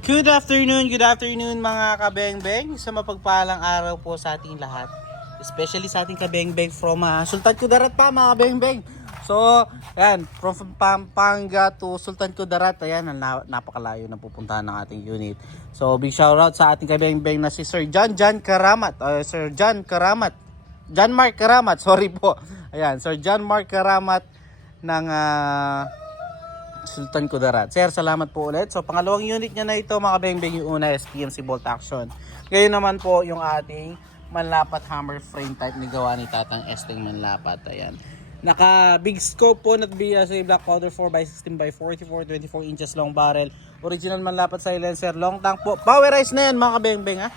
Good afternoon mga kabeng-beng. Sa mapagpalang araw po sa ating lahat. Especially sa ating kabeng-beng from Sultan Kudarat pa mga kabeng-beng. So, ayan, from Pampanga to Sultan Kudarat, ayan, napakalayo na pupuntahan ng ating unit. So, big shoutout sa ating kabeng-beng na si Sir John Karamat. Sir John Karamat. John Mark Karamat, sorry po. Ayan, Sir John Mark Karamat ng Sultan Kudarat. Sir, salamat po ulit. So, pangalawang unit niya na ito, mga kabeng-beng, yung una, SPMC Bolt Action. Ngayon naman po, yung ating manlapat hammer frame type ni gawa ni Tatang Esteng Manlapat. Ayan. Naka big scope po na BSA Black Powder 4x16x44, 24 inches long barrel. Original manlapat silencer, long tank po. Powerized na yan, mga kabeng-beng, ha.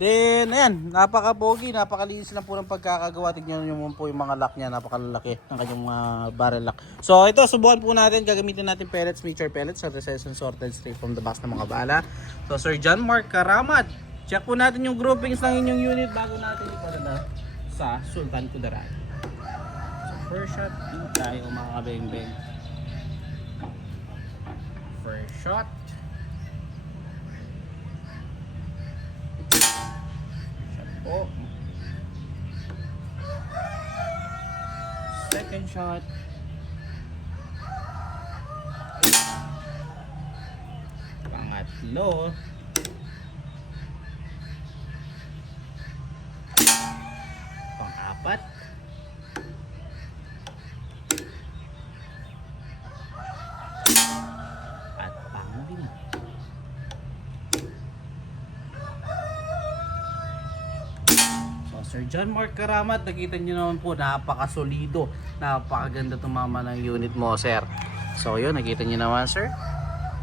Then, ayan, napaka-pogi, napakalinis lang po ng pagkakagawa. Tignan nyo po yung mga lock niya, napakalalaki ng kanyang barrel lock. So, ito, subukan po natin, gagamitin natin pellets, mixture pellets, sa recession sorted straight from the box ng mga bala. So, Sir John Mark Karamat, check po natin yung groupings ng inyong unit bago natin ipadala sa Sultan Kudarat. So, first shot, dito tayo mga kabeng-beng. First shot. Oh. Second shot. Pangatlo. Pang-apat. At pang-lima. Sir John Mark Karamat, nakita nyo naman po, napakasolido, napakaganda tumama ng unit mo, sir. So yun, nakita nyo naman, sir,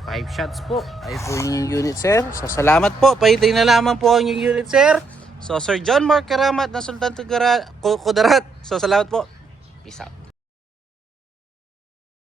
5 shots po, ay po yung unit, sir. So salamat po, paitay na lamang po ang yung unit, sir. So Sir John Mark Karamat ng Sultan Kudarat. So salamat po, peace out.